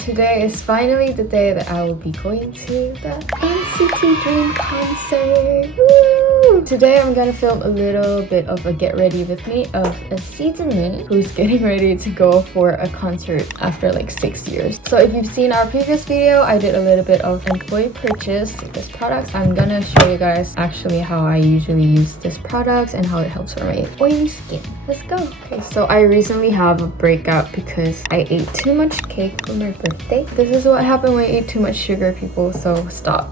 Today is finally the day that I will be going to the NCT Dream concert. Woo! Today I'm gonna film a little bit of a get ready with me of a Czennie who's getting ready to go for a concert after like 6 years. So if you've seen our previous video, I did a little bit of employee purchase of this product. I'm gonna show you guys actually how I usually use this product and how it helps for my oily skin. Let's go. Okay, so I recently have a breakout because I ate too much cake for my birthday. This is what happened when I eat too much sugar, people, so stop.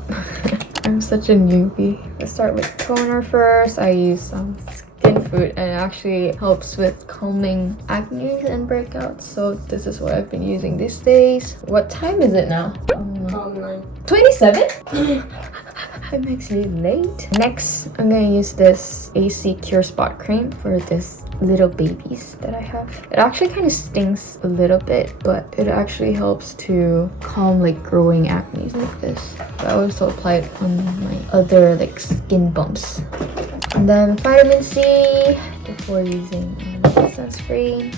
I'm such a newbie. Let's start with toner first. I use some skin food and it actually helps with calming acne and breakouts. So this is what I've been using these days. What time is it now? 27? I'm actually late. Next, I'm gonna use this AC Cure Spot Cream for this little babies that I have. It actually kind of stings a little bit, but it actually helps to calm like growing acne like this. I also apply it on my other like skin bumps. And then vitamin C before using sunscreen.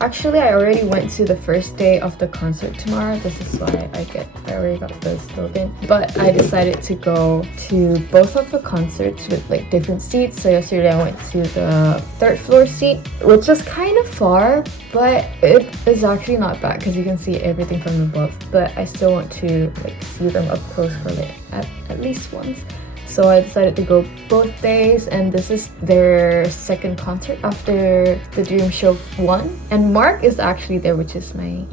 Actually, I already went to the first day of the concert tomorrow. This is why I already got the slogan. But I decided to go to both of the concerts with like different seats. So yesterday I went to the third floor seat, which is kind of far, but it is actually not bad because you can see everything from above. But I still want to like see them up close for like at least once. So I decided to go both days, and this is their second concert after the Dream Show 1. And Mark is actually there, which is my,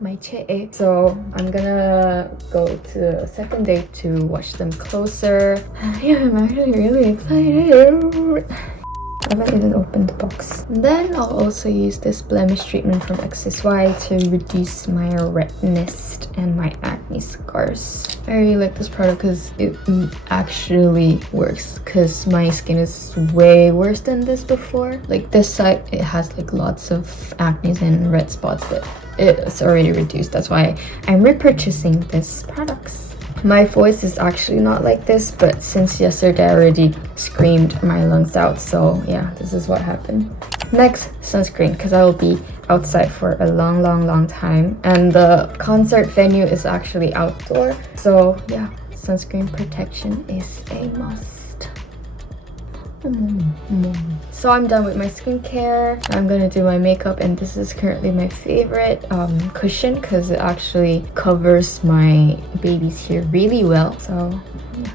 my che. So I'm gonna go to the second day to watch them closer. Yeah, I'm actually really excited. I haven't even opened the box. And then I'll also use this blemish treatment from XSY to reduce my redness and my acne scars. I really like this product because it actually works, because my skin is way worse than this before. Like this side, it has like lots of acne and red spots, but it's already reduced. That's why I'm repurchasing this products. My voice is actually not like this, but since yesterday I already screamed my lungs out, so yeah, this is what happened. Next, sunscreen, because I will be outside for a long time, and the concert venue is actually outdoor, so yeah, sunscreen protection is a must. So I'm done with my skincare. I'm gonna do my makeup, and this is currently my favorite cushion because it actually covers my baby's hair really well. So yeah.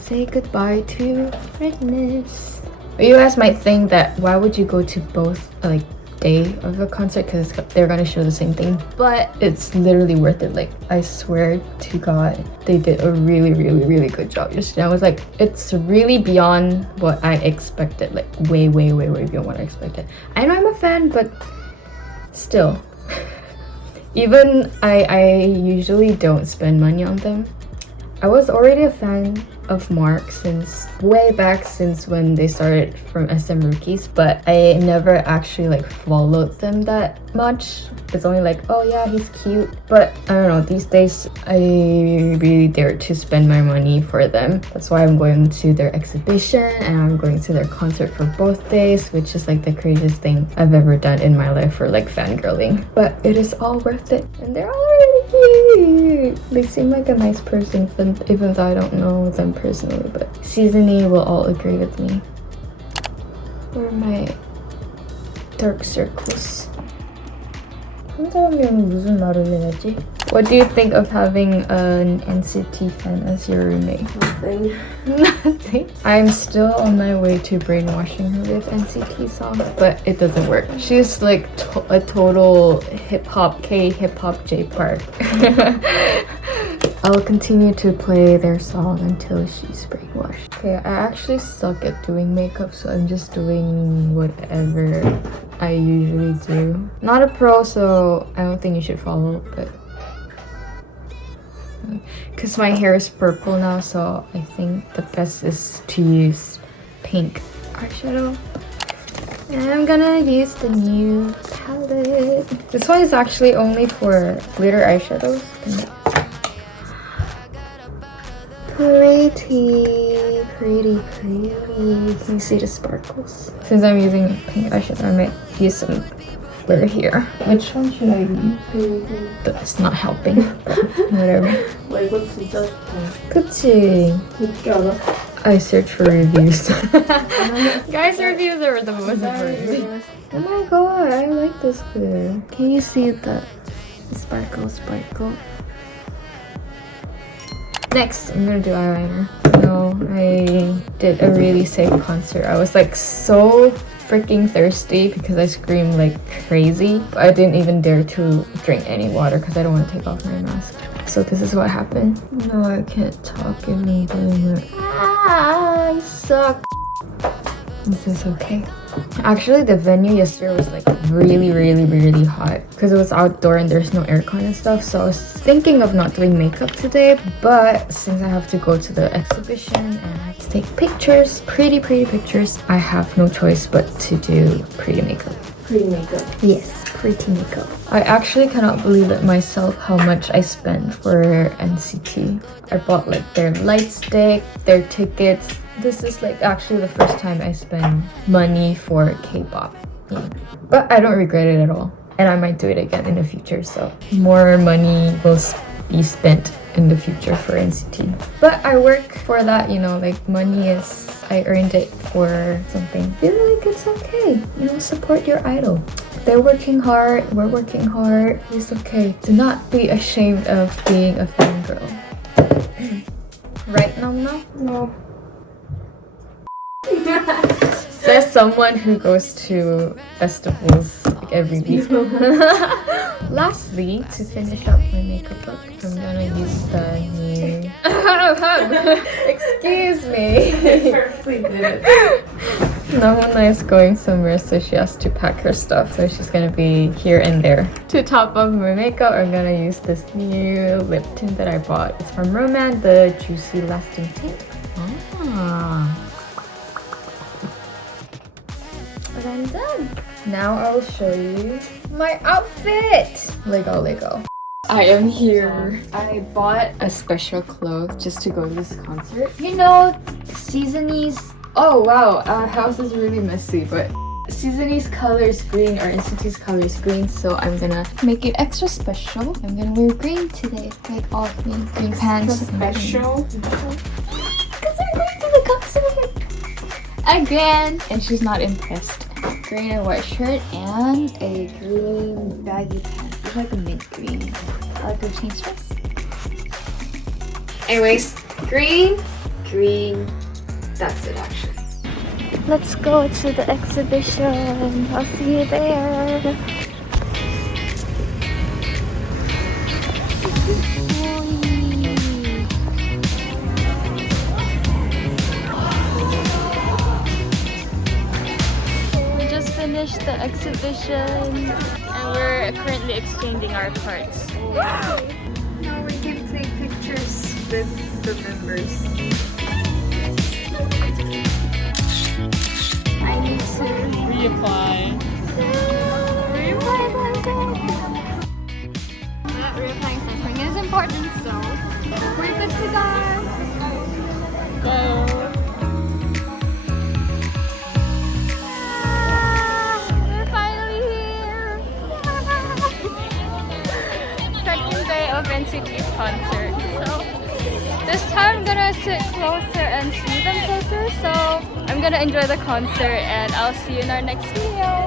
Say goodbye to redness. You guys might think that why would you go to both like day of the concert, because they're gonna show the same thing, but it's literally worth it. Like I swear to God, they did a really good job yesterday. I was like, it's really beyond what I expected, like way beyond what I expected. I know I'm a fan, but still. Even I usually don't spend money on them. I was already a fan of Mark since way back, since when they started from SM Rookies, but I never actually like followed them that much. It's only like, oh yeah, he's cute, but I don't know, these days I really dare to spend my money for them. That's why I'm going to their exhibition and I'm going to their concert for both days, which is like the craziest thing I've ever done in my life for like fangirling, but it is all worth it. And they're all really cute. They seem like a nice person, even though I don't know them personally, but Czennie will all agree with me. Where are my dark circles? What do you think of having an NCT fan as your roommate? Nothing. Nothing. I'm still on my way to brainwashing her with NCT songs, but it doesn't work. She's like a total hip-hop J-Park. I'll continue to play their song until she's brainwashed. Okay, I actually suck at doing makeup, so I'm just doing whatever I usually do. Not a pro, so I don't think you should follow, but because my hair is purple now, so I think the best is to use pink eyeshadow. And I'm gonna use the new palette. This one is actually only for glitter eyeshadows. Pretty, pretty, pretty. Can you see the sparkles? Since I'm using pink eyeshadow, I might use some blur here. Which one should I use? That's not helping. Whatever. 와 이거 진짜 좋다. 그치? 어떻게 알아? I search for reviews. Guys' reviews are the most important. Oh my god, I like this glitter. Can you see the sparkle, sparkle? Next, I'm gonna do eyeliner. No, I did a really sick concert. I was like so freaking thirsty because I screamed like crazy. I didn't even dare to drink any water because I don't want to take off my mask. So this is what happened. No, I can't talk even doing it. Ah, I suck. This is okay. Actually, the venue yesterday was like really hot because it was outdoor and there's no aircon and stuff. So I was thinking of not doing makeup today, but since I have to go to the exhibition and I have to take pictures, pretty pictures, I have no choice but to do pretty makeup. Pretty makeup. Yes, pretty makeup. I actually cannot believe it myself how much I spent for NCT. I bought like their light stick, their tickets. This is like actually the first time I spend money for K-pop. Yeah. But I don't regret it at all. And I might do it again in the future, so more money will be spent in the future for NCT. But I work for that, you know, like money is, I earned it for something. I feel like it's okay. You know, support your idol. They're working hard, we're working hard. It's okay. Do not be ashamed of being a fangirl. Right, Namna? No. Says someone who goes to festivals like every week. Lastly, to finish up my makeup look, I'm gonna use the new... Excuse me. Perfectly did it. Namuna is going somewhere, so she has to pack her stuff. So she's gonna be here and there. To top up my makeup, I'm gonna use this new lip tint that I bought. It's from Roman, the Juicy Lasting Tint. Ah. But I'm done. Now I will show you my outfit. Lego. I am here. I bought a special clothes just to go to this concert. You know, Seasonese. Oh wow, our house is really messy, but Seasonese color is green, or NCT's color is green, so I'm gonna make it extra special. I'm gonna wear green today, like all green pants. Special? Because we're going to the concert again, and she's not impressed. Green and white shirt and a green baggy pants. It's like a mint green. I like the change dress. Anyways, green. That's it actually. Let's go to the exhibition. I'll see you there. Finished the exhibition and we're currently exchanging our parts. Now we can take pictures with the members. I need to reapply. Reapplying sunscreen is important, so we're good to go. Go. Of NCT's concert. So this time I'm gonna sit closer and see them closer. So I'm gonna enjoy the concert and I'll see you in our next video.